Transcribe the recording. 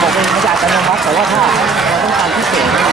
ผมองไม่อยากจะยนมรับแต่ว่าถ้าเราต้องการพิเศษ